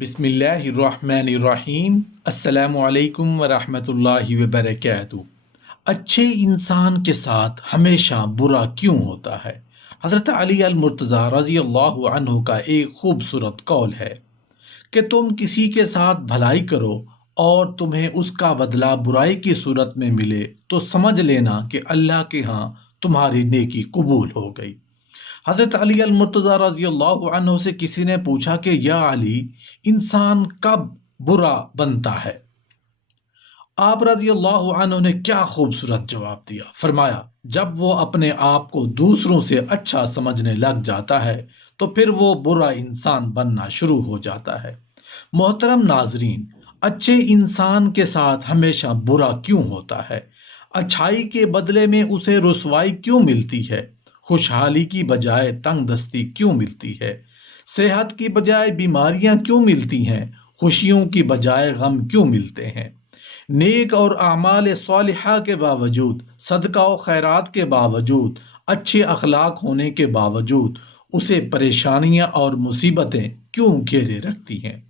بسم اللہ الرحمن الرحیم۔ السلام علیکم ورحمۃ اللہ وبرکاتہ۔ اچھے انسان کے ساتھ ہمیشہ برا کیوں ہوتا ہے؟ حضرت علی المرتضیٰ رضی اللہ عنہ کا ایک خوبصورت قول ہے کہ تم کسی کے ساتھ بھلائی کرو اور تمہیں اس کا بدلہ برائی کی صورت میں ملے تو سمجھ لینا کہ اللہ کے ہاں تمہاری نیکی قبول ہو گئی۔ حضرت علی المرتضیٰ رضی اللہ عنہ سے کسی نے پوچھا کہ یا علی، انسان کب برا بنتا ہے؟ آپ رضی اللہ عنہ نے کیا خوبصورت جواب دیا۔ فرمایا، جب وہ اپنے آپ کو دوسروں سے اچھا سمجھنے لگ جاتا ہے تو پھر وہ برا انسان بننا شروع ہو جاتا ہے۔ محترم ناظرین، اچھے انسان کے ساتھ ہمیشہ برا کیوں ہوتا ہے؟ اچھائی کے بدلے میں اسے رسوائی کیوں ملتی ہے؟ خوشحالی کی بجائے تنگ دستی کیوں ملتی ہے؟ صحت کی بجائے بیماریاں کیوں ملتی ہیں؟ خوشیوں کی بجائے غم کیوں ملتے ہیں؟ نیک اور اعمال صالحہ کے باوجود، صدقہ و خیرات کے باوجود، اچھے اخلاق ہونے کے باوجود اسے پریشانیاں اور مصیبتیں کیوں گھیرے رکھتی ہیں؟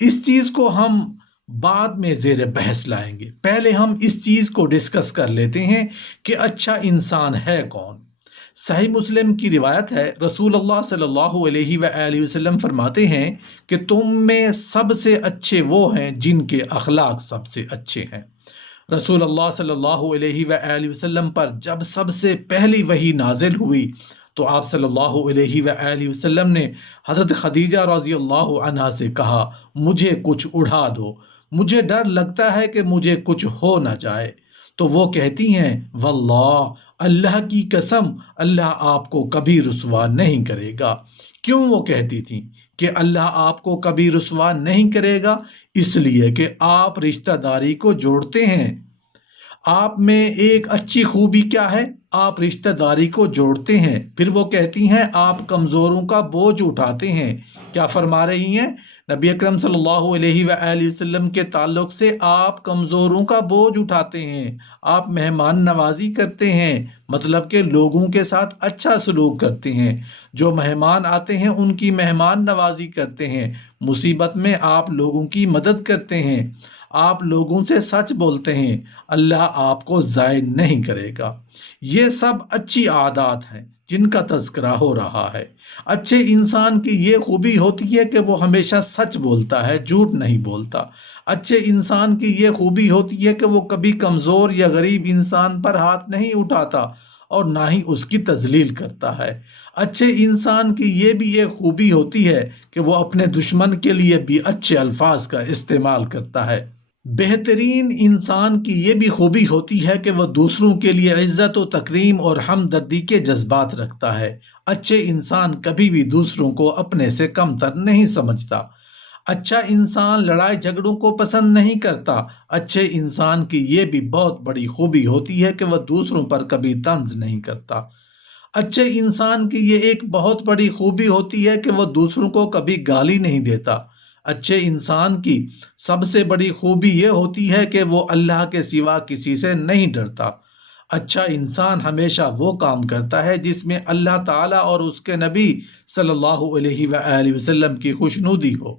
اس چیز کو ہم بعد میں زیر بحث لائیں گے۔ پہلے ہم اس چیز کو ڈسکس کر لیتے ہیں کہ اچھا انسان ہے کون۔ صحیح مسلم کی روایت ہے، رسول اللہ صلی اللہ علیہ وآلہ وسلم فرماتے ہیں کہ تم میں سب سے اچھے وہ ہیں جن کے اخلاق سب سے اچھے ہیں۔ رسول اللہ صلی اللہ علیہ وآلہ وسلم پر جب سب سے پہلی وحی نازل ہوئی تو آپ صلی اللہ علیہ وآلہ وسلم نے حضرت خدیجہ رضی اللہ عنہا سے کہا، مجھے کچھ اڑا دو، مجھے ڈر لگتا ہے کہ مجھے کچھ ہو نہ جائے۔ تو وہ کہتی ہیں، واللہ، اللہ کی قسم، اللہ آپ کو کبھی رسوا نہیں کرے گا۔ کیوں وہ کہتی تھیں کہ اللہ آپ کو کبھی رسوا نہیں کرے گا؟ اس لیے کہ آپ رشتہ داری کو جوڑتے ہیں۔ آپ میں ایک اچھی خوبی کیا ہے؟ آپ رشتہ داری کو جوڑتے ہیں۔ پھر وہ کہتی ہیں، آپ کمزوروں کا بوجھ اٹھاتے ہیں۔ کیا فرما رہی ہیں؟ نبی اکرم صلی اللہ علیہ وآلہ وسلم کے تعلق سے آپ کمزوروں کا بوجھ اٹھاتے ہیں، آپ مہمان نوازی کرتے ہیں، مطلب کہ لوگوں کے ساتھ اچھا سلوک کرتے ہیں، جو مہمان آتے ہیں ان کی مہمان نوازی کرتے ہیں، مصیبت میں آپ لوگوں کی مدد کرتے ہیں، آپ لوگوں سے سچ بولتے ہیں، اللہ آپ کو ضائع نہیں کرے گا۔ یہ سب اچھی عادات ہیں جن کا تذکرہ ہو رہا ہے۔ اچھے انسان کی یہ خوبی ہوتی ہے کہ وہ ہمیشہ سچ بولتا ہے، جھوٹ نہیں بولتا۔ اچھے انسان کی یہ خوبی ہوتی ہے کہ وہ کبھی کمزور یا غریب انسان پر ہاتھ نہیں اٹھاتا اور نہ ہی اس کی تذلیل کرتا ہے۔ اچھے انسان کی یہ بھی ایک خوبی ہوتی ہے کہ وہ اپنے دشمن کے لیے بھی اچھے الفاظ کا استعمال کرتا ہے۔ بہترین انسان کی یہ بھی خوبی ہوتی ہے کہ وہ دوسروں کے لیے عزت و تکریم اور ہمدردی کے جذبات رکھتا ہے۔ اچھے انسان کبھی بھی دوسروں کو اپنے سے کم تر نہیں سمجھتا۔ اچھا انسان لڑائی جھگڑوں کو پسند نہیں کرتا۔ اچھے انسان کی یہ بھی بہت بڑی خوبی ہوتی ہے کہ وہ دوسروں پر کبھی طنز نہیں کرتا۔ اچھے انسان کی یہ ایک بہت بڑی خوبی ہوتی ہے کہ وہ دوسروں کو کبھی گالی نہیں دیتا۔ اچھے انسان کی سب سے بڑی خوبی یہ ہوتی ہے کہ وہ اللہ کے سوا کسی سے نہیں ڈرتا۔ اچھا انسان ہمیشہ وہ کام کرتا ہے جس میں اللہ تعالیٰ اور اس کے نبی صلی اللہ علیہ وآلہ وسلم کی خوشنودی ہو۔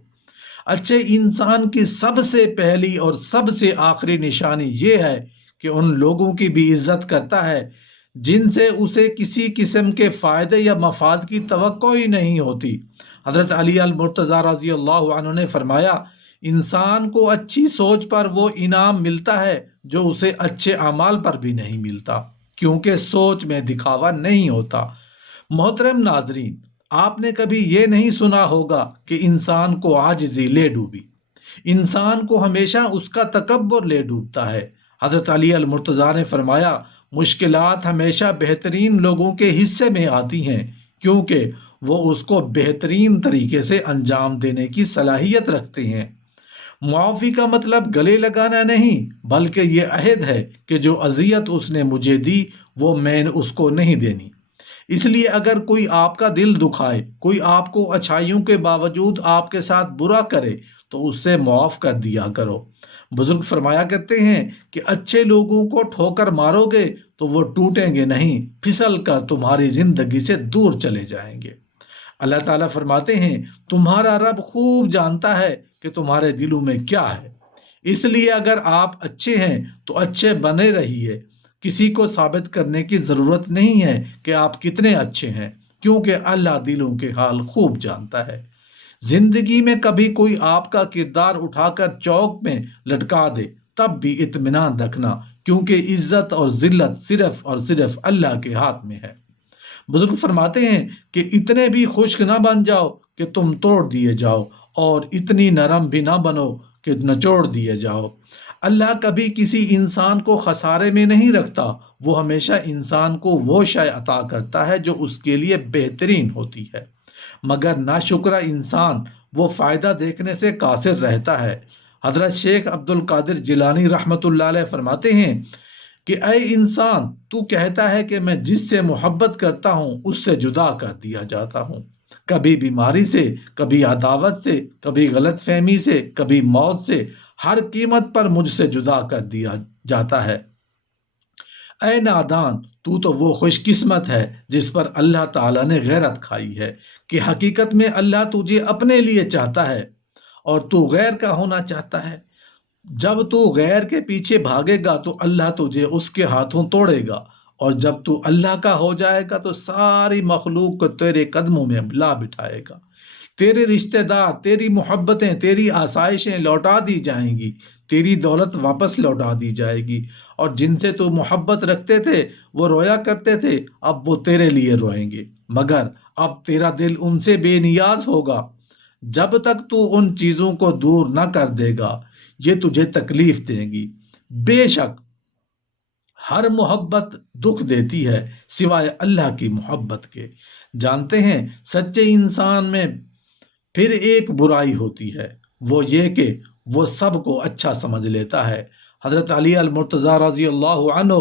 اچھے انسان کی سب سے پہلی اور سب سے آخری نشانی یہ ہے کہ ان لوگوں کی بھی عزت کرتا ہے جن سے اسے کسی قسم کے فائدے یا مفاد کی توقع ہی نہیں ہوتی۔ حضرت علی المرتضیٰ رضی اللہ عنہ نے فرمایا، انسان کو اچھی سوچ پر وہ انعام ملتا ہے جو اسے اچھے اعمال پر بھی نہیں ملتا، کیونکہ سوچ میں دکھاوا نہیں ہوتا۔ محترم ناظرین، آپ نے کبھی یہ نہیں سنا ہوگا کہ انسان کو عاجزی لے ڈوبی۔ انسان کو ہمیشہ اس کا تکبر لے ڈوبتا ہے۔ حضرت علی المرتضیٰ نے فرمایا، مشکلات ہمیشہ بہترین لوگوں کے حصے میں آتی ہیں، کیونکہ وہ اس کو بہترین طریقے سے انجام دینے کی صلاحیت رکھتے ہیں۔ معافی کا مطلب گلے لگانا نہیں، بلکہ یہ عہد ہے کہ جو اذیت اس نے مجھے دی وہ میں نے اس کو نہیں دینی۔ اس لیے اگر کوئی آپ کا دل دکھائے، کوئی آپ کو اچھائیوں کے باوجود آپ کے ساتھ برا کرے تو اس سے معاف کر دیا کرو۔ بزرگ فرمایا کرتے ہیں کہ اچھے لوگوں کو ٹھوکر مارو گے تو وہ ٹوٹیں گے نہیں، پھسل کر تمہاری زندگی سے دور چلے جائیں گے۔ اللہ تعالیٰ فرماتے ہیں تمہارا رب خوب جانتا ہے کہ تمہارے دلوں میں کیا ہے، اس لیے اگر آپ اچھے ہیں تو اچھے بنے رہیے۔ کسی کو ثابت کرنے کی ضرورت نہیں ہے کہ آپ کتنے اچھے ہیں، کیونکہ اللہ دلوں کے حال خوب جانتا ہے۔ زندگی میں کبھی کوئی آپ کا کردار اٹھا کر چوک میں لٹکا دے تب بھی اطمینان رکھنا، کیونکہ عزت اور ذلت صرف اور صرف اللہ کے ہاتھ میں ہے۔ بزرگ فرماتے ہیں کہ اتنے بھی خشک نہ بن جاؤ کہ تم توڑ دیے جاؤ، اور اتنی نرم بھی نہ بنو کہ نچوڑ دیے جاؤ۔ اللہ کبھی کسی انسان کو خسارے میں نہیں رکھتا، وہ ہمیشہ انسان کو وہ شے عطا کرتا ہے جو اس کے لیے بہترین ہوتی ہے، مگر ناشکرا انسان وہ فائدہ دیکھنے سے قاصر رہتا ہے۔ حضرت شیخ عبد القادر جیلانی رحمۃ اللہ علیہ فرماتے ہیں کہ اے انسان، تو کہتا ہے کہ میں جس سے محبت کرتا ہوں اس سے جدا کر دیا جاتا ہوں، کبھی بیماری سے، کبھی عداوت سے، کبھی غلط فہمی سے، کبھی موت سے، ہر قیمت پر مجھ سے جدا کر دیا جاتا ہے۔ اے نادان، تو وہ خوش قسمت ہے جس پر اللہ تعالیٰ نے غیرت کھائی ہے کہ حقیقت میں اللہ تجھے اپنے لیے چاہتا ہے اور تو غیر کا ہونا چاہتا ہے۔ جب تو غیر کے پیچھے بھاگے گا تو اللہ تجھے اس کے ہاتھوں توڑے گا، اور جب تو اللہ کا ہو جائے گا تو ساری مخلوق کو تیرے قدموں میں لا بٹھائے گا۔ تیرے رشتہ دار، تیری محبتیں، تیری آسائشیں لوٹا دی جائیں گی، تیری دولت واپس لوٹا دی جائے گی، اور جن سے تو محبت رکھتے تھے وہ رویا کرتے تھے، اب وہ تیرے لیے روئیں گے، مگر اب تیرا دل ان سے بے نیاز ہوگا۔ جب تک تو ان چیزوں کو دور نہ کر دے گا یہ تجھے تکلیف دیں گی۔ بے شک ہر محبت دکھ دیتی ہے سوائے اللہ کی محبت کے۔ جانتے ہیں سچے انسان میں پھر ایک برائی ہوتی ہے، وہ یہ کہ وہ سب کو اچھا سمجھ لیتا ہے۔ حضرت علی المرتضیٰ رضی اللہ عنہ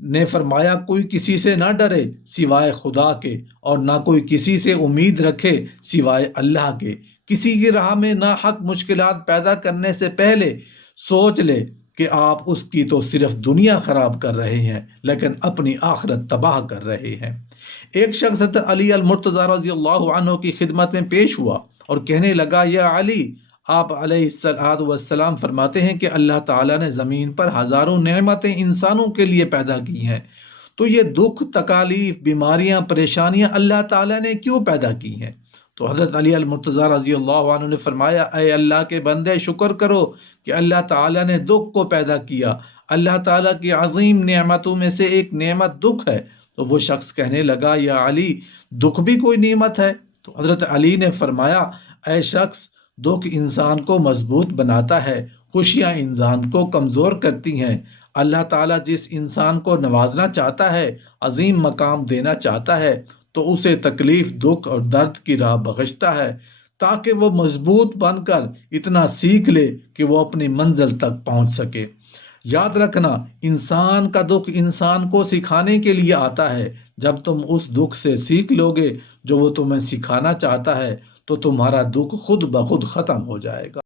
نے فرمایا کوئی کسی سے نہ ڈرے سوائے خدا کے، اور نہ کوئی کسی سے امید رکھے سوائے اللہ کے۔ کسی کی راہ میں ناحق مشکلات پیدا کرنے سے پہلے سوچ لے کہ آپ اس کی تو صرف دنیا خراب کر رہے ہیں لیکن اپنی آخرت تباہ کر رہے ہیں۔ ایک شخص علی المرتضیٰ رضی اللہ عنہ کی خدمت میں پیش ہوا اور کہنے لگا یا علی، آپ علیہ السلام فرماتے ہیں کہ اللہ تعالیٰ نے زمین پر ہزاروں نعمتیں انسانوں کے لیے پیدا کی ہیں، تو یہ دکھ، تکالیف، بیماریاں، پریشانیاں اللہ تعالیٰ نے کیوں پیدا کی ہیں؟ تو حضرت علی المرتضیٰ رضی اللہ عنہ نے فرمایا اے اللہ کے بندے، شکر کرو کہ اللہ تعالیٰ نے دکھ کو پیدا کیا۔ اللہ تعالیٰ کی عظیم نعمتوں میں سے ایک نعمت دکھ ہے۔ تو وہ شخص کہنے لگا یا علی، دکھ بھی کوئی نعمت ہے؟ تو حضرت علی نے فرمایا اے شخص، دکھ انسان کو مضبوط بناتا ہے، خوشیاں انسان کو کمزور کرتی ہیں۔ اللہ تعالیٰ جس انسان کو نوازنا چاہتا ہے، عظیم مقام دینا چاہتا ہے، تو اسے تکلیف، دکھ اور درد کی راہ بخشتا ہے تاکہ وہ مضبوط بن کر اتنا سیکھ لے کہ وہ اپنی منزل تک پہنچ سکے۔ یاد رکھنا، انسان کا دکھ انسان کو سکھانے کے لیے آتا ہے۔ جب تم اس دکھ سے سیکھ لو گے جو وہ تمہیں سکھانا چاہتا ہے تو تمہارا دکھ خود بخود ختم ہو جائے گا۔